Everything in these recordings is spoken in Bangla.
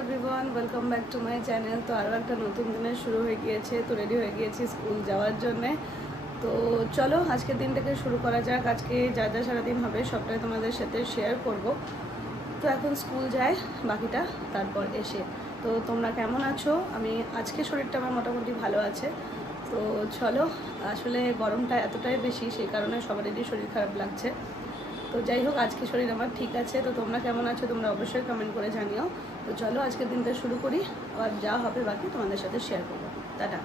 Everyone, welcome back to my channel. তো আরও একটা নতুন দিনের শুরু হয়ে গিয়েছে। তো রেডি হয়ে গিয়েছি স্কুল যাওয়ার জন্যে। তো চলো আজকের দিনটাকে শুরু করা যাক। আজকে যা যা সারাদিন হবে সবটাই তোমাদের সাথে শেয়ার করব। তো এখন স্কুল যাই বাকিটা তারপর এসে। তো তোমরা কেমন আছো? আমি আজকে শরীরটা আমার মোটামুটি ভালো আছে। তো চলো, আসলে গরমটা এতটাই বেশি, সেই কারণে সবারই শরীর খারাপ লাগছে। তো যাই হোক, আজকে শরীর আমার ঠিক আছে। তো তোমরা কেমন আছো তোমরা অবশ্যই কমেন্ট করে জানিও। তো চলো আজকের দিনটা শুরু করি, আর যা হবে বাকি তোমাদের সাথে শেয়ার করবো। টাটা।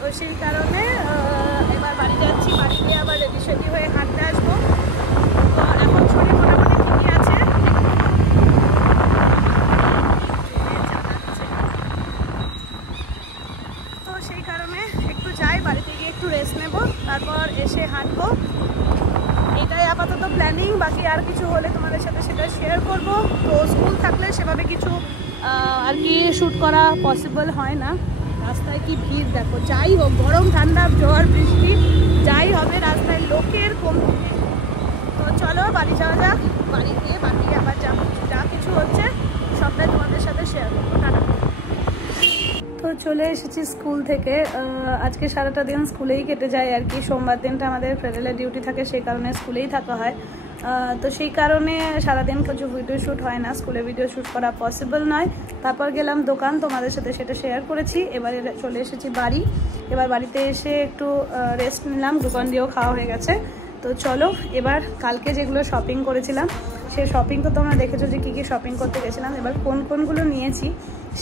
তো সেই কারণে এবার বাড়ি যাচ্ছি, বাড়ি গিয়ে আবার রেডি সেডি হয়ে হাঁটতে আসবো। তো এখন শরীর মোটামুটি ঠিকই আছে। তো সেই কারণে একটু যাই, বাড়িতে গিয়ে একটু রেস্ট নেব, তারপর এসে হাঁটবো। এটাই আপাতত প্ল্যানিং, বাকি আর কিছু হলে তোমাদের সাথে সেটা শেয়ার করব। তো স্কুল থাকলে সেভাবে কিছু আর কি শ্যুট করা পসিবল হয় না। রাস্তায় কি ভিড় দেখো, যাই হোক গরম ঠান্ডা ঝড় বৃষ্টি যাই হবে রাস্তায় লোকের কমতি নেই। তো চলো বাড়ি যাওয়া যাক, বাড়ি গিয়ে বাকি আবার যা কিছু হচ্ছে সবটাই তোমাদের সাথে শেয়ার করবো। টাটা। তো চলে এসেছি স্কুল থেকে। আজকে সারাটা দিন স্কুলেই কেটে যায় আর কি। সোমবার দিনটা আমাদের ফেডারেলের ডিউটি থাকে, সেই কারণে স্কুলেই থাকা হয়। তো সেই কারণে সারাদিন কিছু ভিডিও শ্যুট হয় না, স্কুলে ভিডিও শ্যুট করা পসিবল নয়। তারপর গেলাম দোকান, তোমাদের সাথে সেটা শেয়ার করেছি। এবারে চলে এসেছি বাড়ি। এবার বাড়িতে এসে একটু রেস্ট নিলাম, দোকান দিয়েও খাওয়া হয়ে গেছে। তো চলো এবার কালকে যেগুলো শপিং করেছিলাম সেই শপিং তো তোমরা দেখেছো যে কী কী শপিং করতে গেছিলাম। এবার কোনগুলো নিয়েছি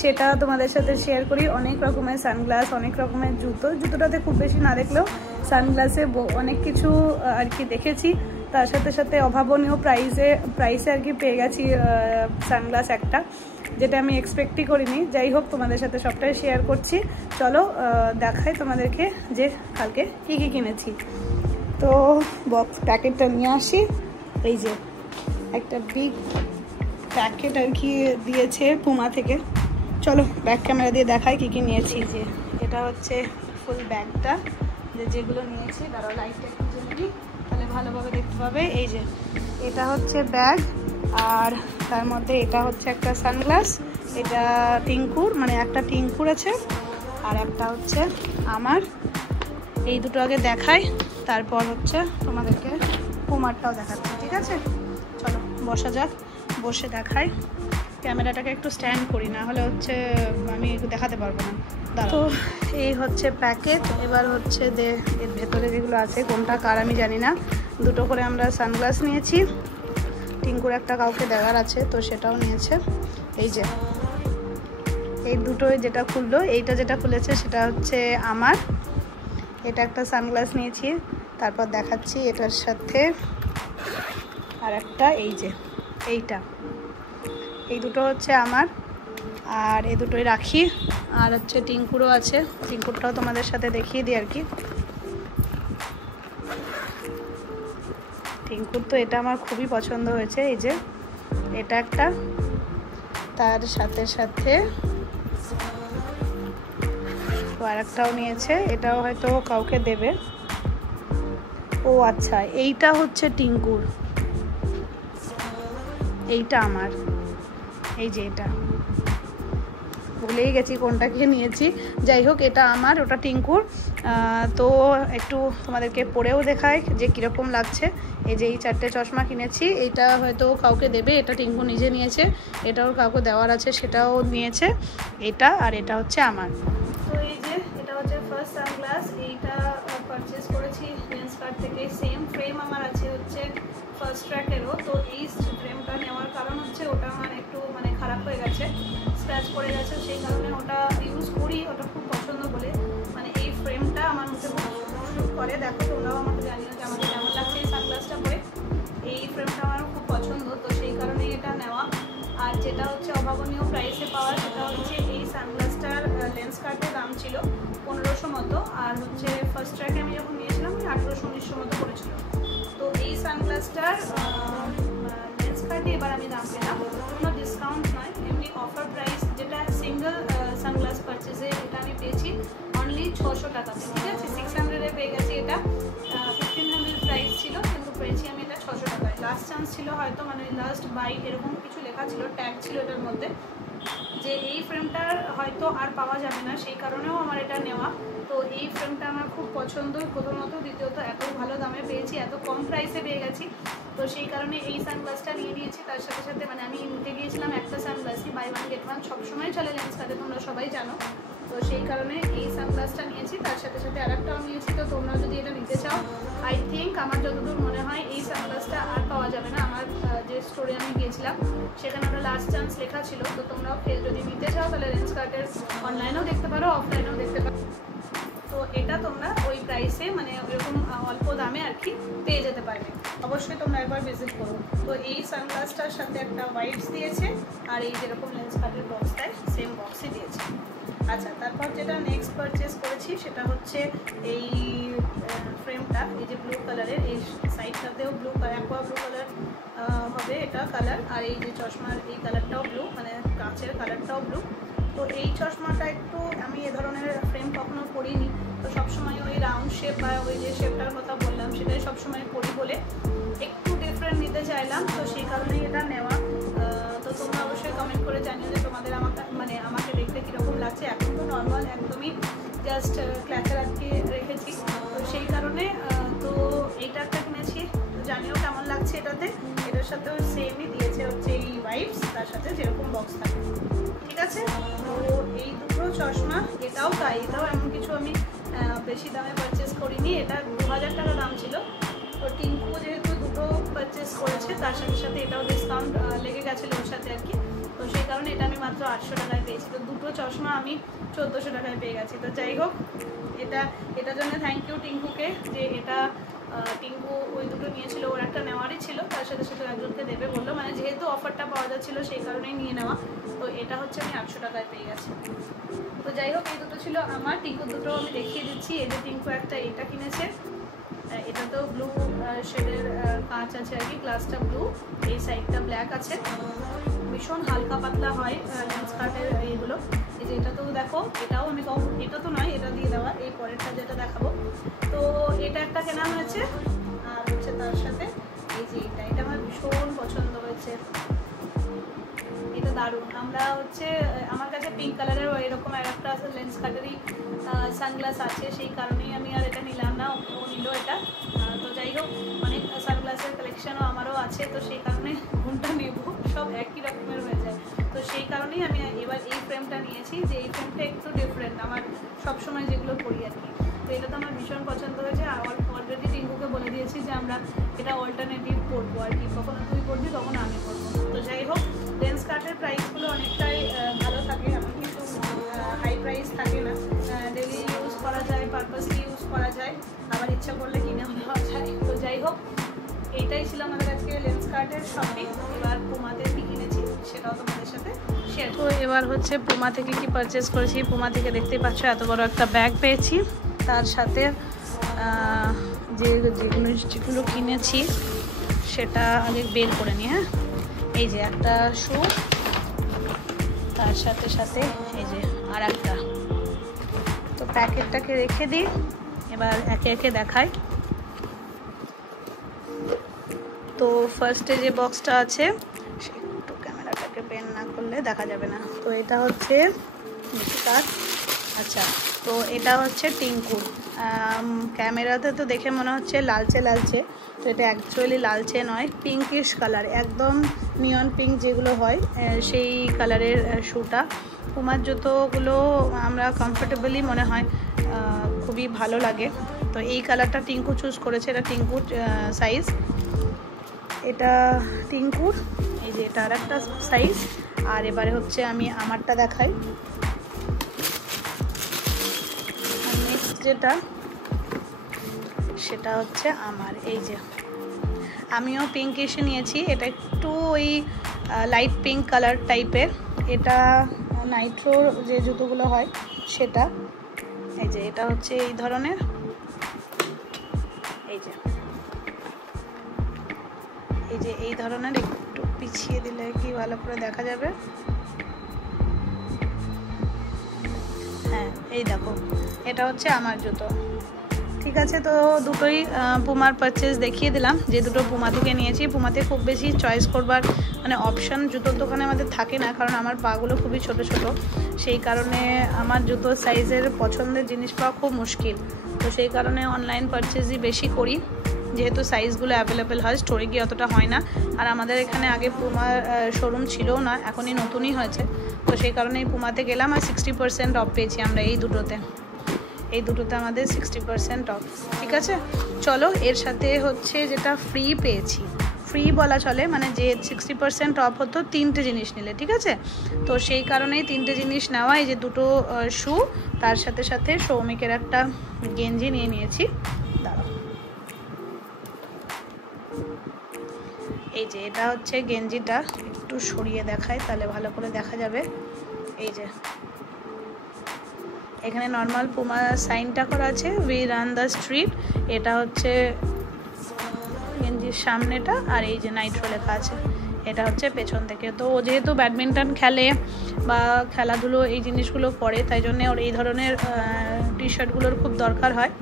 সেটা তোমাদের সাথে শেয়ার করি। অনেক রকমের সানগ্লাস, অনেক রকমের জুতোটাতে খুব বেশি না দেখলেও সানগ্লাসে অনেক কিছু আর কি দেখেছি। তার সাথে সাথে অভাবনীয় প্রাইসে আর কি পেয়ে গেছি সানগ্লাস একটা, যেটা আমি এক্সপেক্টই করিনি। যাই হোক তোমাদের সাথে সবটাই শেয়ার করছি। চলো দেখাই তোমাদেরকে যে কালকে কী কী কিনেছি। তো বক্স প্যাকেটটা নিয়ে আসি। এই যে একটা বিগ প্যাকেট আর কি দিয়েছে পুমা থেকে। চলো ব্যাক ক্যামেরা দিয়ে দেখাই কী কী নিয়েছি। যে এটা হচ্ছে ফুল ব্যাগটা, যেগুলো নিয়েছি। দাঁড়াও লাইটটা একটু জ্বলে নিই, তাহলে ভালোভাবে দেখতে পাবে। এই যে এটা হচ্ছে ব্যাগ, আর তার মধ্যে এটা হচ্ছে একটা সানগ্লাস। এটা টিঙ্কুর, মানে একটা টিঙ্কুর আছে আর একটা হচ্ছে আমার। এই দুটো আগে দেখাই, তারপর হচ্ছে তোমাদেরকে পুমারটাও দেখাচ্ছি, ঠিক আছে? চলো বসা যাক, বসে দেখাই। ক্যামেরাটাকে একটু স্ট্যান্ড করি, না হলে হচ্ছে আমি দেখাতে পারবো না। তো এই হচ্ছে প্যাকেট। এবার হচ্ছে এর ভেতরে যেগুলো আছে কোনটা কার আমি জানি না। দুটো করে আমরা সানগ্লাস নিয়েছি। টিঙ্কুর একটা কাউকে দেওয়ার আছে, তো সেটাও নিয়েছে। এই যে এই দুটোই যেটা খুললো, এইটা যেটা খুলেছে সেটা হচ্ছে আমার। এটা একটা সানগ্লাস নিয়েছি, তারপর দেখাচ্ছি এটার সাথে আর একটা। এই যে এই দুটো হচ্ছে আমার, আর এই দুটোই রাখি। আর হচ্ছে টিঙ্কুরও আছে, টিঙ্কুরটাও তোমাদের সাথে দেখিয়ে দিই আর কি। টিঙ্কুর তো এটা আমার খুবই পছন্দ হয়েছে। এই যে এটা একটা, তার সাথে সাথে আর একটাও নিয়েছে, এটাও হয়তো কাউকে দেবে। ও আচ্ছা, এইটা হচ্ছে টিঙ্কুর, এইটা আমার। এই যে এটা ভুলেই গেছি কোনটাকে নিয়েছি। যাই হোক এটা আমার, ওটা টিঙ্কুর। তো একটু তোমাদেরকে পরেও দেখাই যে কীরকম লাগছে। এই যে এই 4টে চশমা কিনেছি, এইটা হয়তো কাউকে দেবে, এটা টিঙ্কু নিজে নিয়েছে। এটাও কাউকে দেওয়ার আছে, সেটাও নিয়েছে। এটা আর এটা হচ্ছে আমার। তো এই যে এটা হচ্ছে ফার্স্ট সানগ্লাস, এইটা পারচেস করেছি লেন্সকার্ট থেকে। সেম ফ্রেম আমার আছে হচ্ছে ফার্স্ট ট্র্যাকেরও। তো এই ফ্রেমটা নেওয়ার কারণ হচ্ছে ওটা আমার একটু খারাপ হয়ে গেছে, স্ক্র্যাচ পড়ে গেছে, সেই কারণে ওটা ইউজ করি, ওটা খুব পছন্দ বলে। এই ফ্রেমটা আমার মুখে খুব শ্যুট করে। দেখো তোমরাও আমাকে জানিও যে আমাকে কেমন লাগছে এই সানগ্লাসটা পরে। এই ফ্রেমটা আমার খুব পছন্দ, তো সেই কারণেই এটা নেওয়া। আর যেটা হচ্ছে অভাবনীয় প্রাইসে পাওয়া, সেটা হচ্ছে এই সানগ্লাসটার লেন্স কার্টের দাম ছিল 1500 মতো, আর হচ্ছে ফার্স্ট ট্র্যাকে আমি যখন নিয়েছিলাম 1800-1900 মতো পড়েছিল। তো এই সানগ্লাসটার লেন্স কার্টে এবার আমি দাম পেলাম, কোনো ডিসকাউন্ট নয়, এমনি অফার প্রাইস, যেটা সিঙ্গেল সানগ্লাস পারচেজে এটা আমি পেয়েছি অনলি 600 টাকাতে। ঠিক আছে, 600-এ পেয়ে গেছি, এটা 1500 প্রাইস ছিল, কিন্তু পেয়েছি আমি এটা 600 টাকায়। লাস্ট চান্স ছিল হয়তো, মানে লাস্ট বাই এরকম কিছু লেখা ছিল, ট্যাগ ছিল এটার মধ্যে, যে এই ফ্রেমটার হয়তো আর পাওয়া যাবে না, সেই কারণেও আমার এটা নেওয়া। তো এই ফ্রেমটা আমার খুব পছন্দ, প্রথমত, দ্বিতীয়ত এত ভালো দামে পেয়েছি, এত কম প্রাইসে পেয়ে গেছি, তো সেই কারণে এই সানগ্লাসটা নিয়ে নিয়েছি। তার সাথে সাথে মানে আমি নিতে গিয়েছিলাম একটা সানগ্লাসই, বাই ওয়ান গেট ওয়ান সবসময় চলে লেন্স কার্টে, তোমরা সবাই জানো, তো সেই কারণে এই সানগ্লাসটা নিয়েছি, তার সাথে সাথে আরেকটাও নিয়েছি। তো তোমরা যদি এটা নিতে চাও, আই থিঙ্ক আমার যতদূর মনে হয় এই সানগ্লাসটা আর পাওয়া যাবে না। আমার যে স্টোরে আমি গিয়েছিলাম সেখানে ওটা লাস্ট চান্স লেখা ছিল, তো তোমরাও যদি নিতে চাও তাহলে লেন্স কার্টের অনলাইনেও দেখতে পারো, অফলাইনেও দেখতে পারো। তো এটা তোমরা ওই প্রাইসে মানে ওইরকম অল্প দামে আর কি পেয়ে যেতে পারবে, অবশ্যই তোমরা একবার ভিজিট করো। তো এই সানগ্লাসটার সাথে একটা ওয়াইপস দিয়েছে, আর এই যেরকম লেন্স কার্টের বক্স দেয় সেম বক্সই দিয়েছে। আচ্ছা, তারপর যেটা নেক্সট পারচেস করেছি সেটা হচ্ছে এই ফ্রেমটা, এই যে ব্লু কালারের, এই সাইডটাতেও ব্লু, অ্যাকোয়া ব্লু কালার হবে এটা কালার, আর এই যে চশমার এই কালারটাও ব্লু, মানে কাঁচের কালারটাও ব্লু। তো এই চশমাটা একটু, আমি এ ধরনের ফ্রেম কখনো পরিনি, তো সবসময় ওই রাউন্ড শেপ বা ওই যে শেপটার কথা বললাম সেটাই সবসময় পরি বলে একটু ডিফারেন্ট নিতে চাইলাম, তো সেই কারণেই এটা নেওয়া। তো তোমরা অবশ্যই কমেন্ট করে জানিও যে তোমাদের আমাকে দেখতে কীরকম লাগছে। এখন তো নর্মাল একদমই জাস্ট ক্ল্যাচার আটকে রেখেছি, তো সেই কারণে তো এইটা একটা কিনেছি, তো জানিও কেমন লাগছে এটাতে। এটার সাথেও সেমই দিয়েছে হচ্ছে এই ওয়াইপস, তার সাথে যেরকম বক্স থাকে, ঠিক আছে। তো এই দুটো চশমা, এটাও তাই, এটাও এমন কিছু আমি বেশি দামে পারচেস করিনি, এটা 2000 টাকা দাম ছিল। তো টিঙ্কু যেহেতু দুটো পারচেস করেছে, তার সাথে সাথে এটাও ডিসকাউন্ট লেগে গেছিলো ওর সাথে আর কি, তো সেই কারণে এটা আমি মাত্র 800 টাকায় পেয়েছি। তো দুটো চশমা আমি 1400 টাকায় পেয়ে গেছি। তো যাই হোক, এটার জন্য থ্যাংক ইউ টিঙ্কুকে, যে এটা টিঙ্কু ওই দুটো নিয়েছিল, ওর একটা নেওয়ারই ছিল, তার সাথে সাথে একজনকে দেবে বললো, মানে যেহেতু অফারটা পাওয়া যাচ্ছিলো সেই কারণেই নিয়ে নেওয়া। তো এটা হচ্ছে আমি 800 টাকায় পেয়ে গেছি। তো যাই হোক, এই দুটো ছিল আমার। টিঙ্কু দুটো আমি দেখিয়ে দিচ্ছি। এই যে টিঙ্কু একটা এটা কিনেছে, এটা তো ব্লু শেডের কাঁচ আছে আর কি, গ্লাসটা ব্লু, এই সাইডটা ব্ল্যাক আছে, ভীষণ হালকা পাতলা হয় লেন্স কার্টের এইগুলো। এই যে এটা তো দেখো, এটাও আমি এটা তো নয়, এটা দিয়ে দেওয়া, এই পরেরটা যেটা দেখাবো। তো এটা একটা কেনা হয়েছে, আর হচ্ছে তার সাথে এই যে এটা আমার ভীষণ পছন্দ হয়েছে, এটা দারুণ। আমরা হচ্ছে আমার কাছে পিঙ্ক কালারের এরকম একটা লেন্স কার্টেরই সানগ্লাস আছে, সেই কারণেই আমি আর এটা নিলাম না, ও নিল এটা। তো যাই হোক, অনেক সানগ্লাসের কালেকশানও আমারও আছে, তো সেই কারণে কোনটা নেব, সব একই রকমের হয়ে যায়, তো সেই কারণেই আমি এবার এই ফ্রেমটা নিয়েছি, যে এই ফ্রেমটা একটু ডিফারেন্ট আমার সবসময় যেগুলো পরি আর কি। তো এটা তো আমার ভীষণ পছন্দ হয়েছে, অলরেডি টিঙ্কুকে বলে দিয়েছি যে আমরা এটা অল্টারনেটিভ করবো আর কি, কখনো তুই করবি কখনো আমি করবো। তো যাই হোক, লেন্স কার্টের প্রাইসগুলো অনেকটাই ভালো থাকে, এমন কিন্তু হাই প্রাইস থাকে না, ডেলি ইউজ করা যায়, পারপাসলি ইউজ করা যায়, আবার ইচ্ছা করলে কিনেও নেওয়া যায়। তো যাই হোক, এইটাই ছিল আমাদের আজকে লেন্স কার্টের শপিং। এবার পুমাতে কী কিনেছি সেটাও তোমাদের সাথে শেয়ার। তো এবার হচ্ছে পুমা থেকে কি পারচেস করেছি। পুমা থেকে দেখতেই পাচ্ছ এত বড় একটা ব্যাগ পেয়েছি, তার সাথে যেগুলো কিনেছি সেটা আগে বের করে নিই। হ্যাঁ, এই যে একটা শু, তার সাথে সাথে এই যে আর একটা। তো প্যাকেটটাকে রেখে দিই, এবার একে একে দেখাই। তো ফার্স্টে যে বক্সটা আছে, একটু ক্যামেরাটাকে বেন্ড না করলে দেখা যাবে না। তো এটা হচ্ছে আচ্ছা, তো এটা হচ্ছে টিঙ্কুর। ক্যামেরাতে তো দেখে মনে হচ্ছে লালচে লালচে, তো এটা অ্যাকচুয়ালি লালচে নয়, পিঙ্কিশ কালার, একদম নিয়ন পিঙ্ক যেগুলো হয় সেই কালারের শ্যুটা। পুমার জুতোগুলো আমরা কমফোর্টেবলি মনে হয়, খুবই ভালো লাগে। তো এই কালারটা টিঙ্কু চুজ করেছে, এটা টিঙ্কুর সাইজ, এটা টিঙ্কুর। এই যে এটা আর একটা সাইজ। আর এবারে হচ্ছে আমি আমারটা দেখাই। নেক্সট যেটা সেটা হচ্ছে আমার, এই যে আমিও পিঙ্ক এসে নিয়েছি, এটা একটু ওই লাইট পিঙ্ক কালার টাইপের। এটা নাইট্রোর যে জুতোগুলো হয় সেটা। এই যে এটা হচ্ছে এই ধরনের, এই যে এই ধরনের, একটু পিছিয়ে দিলে কি ভালো করে দেখা যাবে। হ্যাঁ এই দেখো, এটা হচ্ছে আমার জুতো। ঠিক আছে, তো দুটোই পুমার পারচেজ দেখিয়ে দিলাম। যে দুটো পুমা থেকে নিয়েছি, পুমাতে খুব বেশি চয়েস করবার মানে অপশান জুতোর দোকানে আমাদের থাকে না, কারণ আমার পাগুলো খুবই ছোট ছোট, সেই কারণে আমার জুতোর সাইজের পছন্দের জিনিস পাওয়া খুব মুশকিল। তো সেই কারণে অনলাইন পারচেজই বেশি করি, যেহেতু সাইজগুলো অ্যাভেলেবেল হয়, স্টোরে গিয়ে অতটা হয় না। আর আমাদের এখানে আগে পুমার শোরুম ছিলও না, এখনই নতুনই হয়েছে। তো সেই কারণে এই পুমাতে গেলাম, আর 60% অফ পেয়েছি আমরা এই দুটোতে। এই দুটোতে আমাদের 60% অফ। ঠিক আছে, চলো এর সাথে হচ্ছে যেটা ফ্রি পেয়েছি, ফ্রি বলা চলে, মানে যে 60% অফ হতো 3টে জিনিস নিলে। ঠিক আছে, তো সেই কারণেই 3টে জিনিস নেওয়া। এই যে দুটো শু, তার সাথে সাথে সৌমিকের একটা গেঞ্জি নিয়ে নিয়েছি। দাঁড়াও, এই যে এটা হচ্ছে গেঞ্জিটা, একটু সরিয়ে দেখায় তাহলে ভালো করে দেখা যাবে। এই যে এখানে নর্মাল পুমা সাইনটা করা আছে, উই রান দ্য স্ট্রিট। এটা হচ্ছে গেঞ্জির সামনেটা, আর এই যে নাইট্রো লেখা আছে, এটা হচ্ছে পেছন থেকে। তো ও যেহেতু ব্যাডমিন্টন খেলে বা খেলাধুলো এই জিনিসগুলো করে, তাই জন্যে ওর এই ধরনের টি শার্টগুলোর খুব দরকার হয়।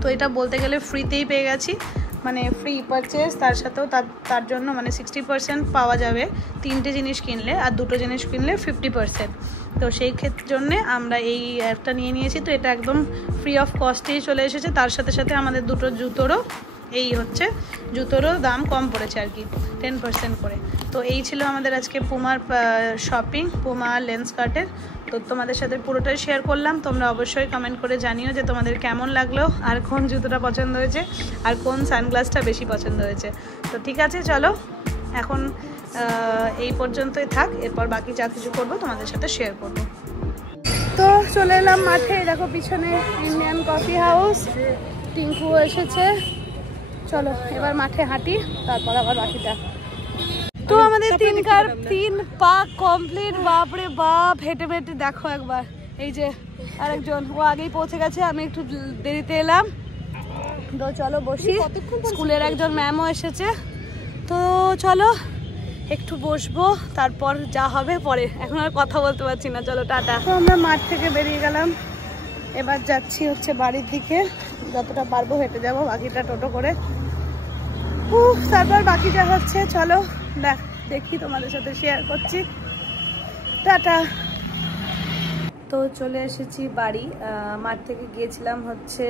তো এটা বলতে গেলে ফ্রিতেই পেয়ে গেছি, মানে ফ্রি পারচেজ, তার সাথেও তার জন্য মানে 60% পাওয়া যাবে 3টে জিনিস কিনলে, আর 2টো জিনিস কিনলে 50%। তো সেই জন্যে আমরা এই একটা নিয়ে নিয়েছি। তো এটা একদম ফ্রি অফ কস্টেই চলে এসেছে, তার সাথে সাথে আমাদের দুটো জুতোরও এই হচ্ছে জুতোরও দাম কম পড়েছে আর কি, 10% করে। তো এই ছিল আমাদের আজকে পুমার শপিং, পুমা লেন্স কার্টের। তো তোমাদের সাথে পুরোটাই শেয়ার করলাম। তোমরা অবশ্যই কমেন্ট করে জানিও যে তোমাদের কেমন লাগলো, আর কোন জুতোটা পছন্দ হয়েছে, আর কোন সানগ্লাসটা বেশি পছন্দ হয়েছে। তো ঠিক আছে, চলো এখন এই পর্যন্তই থাক, এরপর বাকি যা কিছু করবো তোমাদের সাথে শেয়ার করবো। তো চলে এলাম মাঠে, দেখো পিছনে ইন্ডিয়ান কফি হাউস, টিঙ্কু এসেছে। চলো এবার মাঠে হাঁটি, তারপর আবার বাকিটা। তো আমাদের 3 পা কমপ্লিট, বাপরে বাপ, হেঁটে হেঁটে দেখো একবার। এই যে আরেকজন, ও আগেই পৌঁছে গেছে, আমি একটু দেরিতে এলাম। তো চলো বসি, স্কুলের একজন ম্যামও এসেছে। তো চলো একটু বসবো, তারপর যা হবে পরে, এখন আর কথা বলতে পারছি না। চলো টাটা। তো আমরা মাঠ থেকে বেরিয়ে গেলাম, এবার যাচ্ছি হচ্ছে বাড়ির দিকে, যতটা পারবো হেঁটে যাবো, বাকিটা টোটো করে। তারপর বাকি যা হচ্ছে চলো দেখি, তোমাদের সাথে শেয়ার করছি। টাটা। তো চলে এসেছি বাড়ি, মাঠ থেকে গিয়েছিলাম হচ্ছে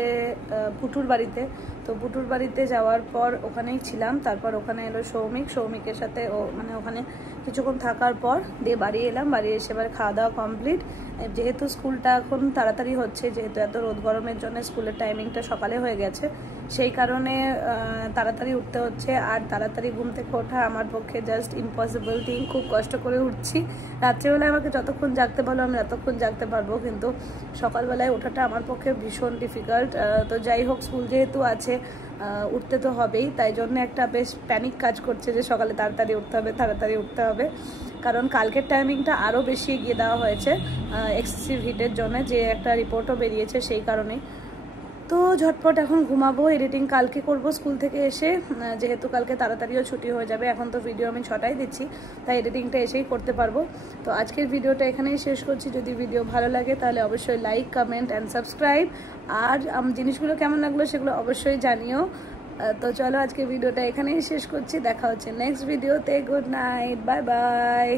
পুটুর বাড়িতে। তো পুটুর বাড়িতে যাওয়ার পর ওখানেই ছিলাম, তারপর ওখানে এলো সৌমিকের সাথে ও মানে ওখানে কিছুক্ষণ থাকার পর দিয়ে বাড়ি এলাম। বাড়ি এসে এবার খাওয়া দাওয়া কমপ্লিট। যেহেতু স্কুলটা এখন তাড়াতাড়ি হচ্ছে, যেহেতু এত রোদ গরমের জন্য স্কুলের টাইমিংটা সকালে হয়ে গেছে, সেই কারণে তাড়াতাড়ি উঠতে হচ্ছে। আর তাড়াতাড়ি ঘুম থেকে ওঠা আমার পক্ষে জাস্ট ইম্পসিবল থিং, খুব কষ্ট করে উঠছি। রাত্রেবেলায় আমাকে যতক্ষণ জাগতে বলো আমি ততক্ষণ জাগতে পারবো, কিন্তু সকালবেলায় ওঠাটা আমার পক্ষে ভীষণ ডিফিকাল্ট। তো যাই হোক, স্কুল যেহেতু আছে উঠতে তো হবেই, তাই জন্য একটা বেশ প্যানিক কাজ করছে যে সকালে তাড়াতাড়ি উঠতে হবে। কারণ কালকের টাইমিংটা আরও বেশি এগিয়ে দেওয়া হয়েছে এক্সেসিভ হিটের জন্য, যে একটা রিপোর্টও বেরিয়েছে সেই কারণেই। তো ঝটপট এখন ঘুমাবো, এডিটিং কালকে করব স্কুল থেকে এসে, যেহেতু কালকে তাড়াতাড়িও ছুটি হয়ে যাবে। এখন তো ভিডিও আমি 6টায় দিচ্ছি, তাই এডিটিংটা এসেই করতে পারবো। তো আজকের ভিডিওটা এখানেই শেষ করছি। যদি ভিডিও ভালো লাগে তাহলে অবশ্যই লাইক, কমেন্ট অ্যান্ড সাবস্ক্রাইব। আর জিনিসগুলো কেমন লাগলো সেগুলো অবশ্যই জানিও। তো চলো আজকে ভিডিওটা এখানেই শেষ করছি, দেখা হচ্ছে নেক্সট ভিডিওতে। Good night, bye bye.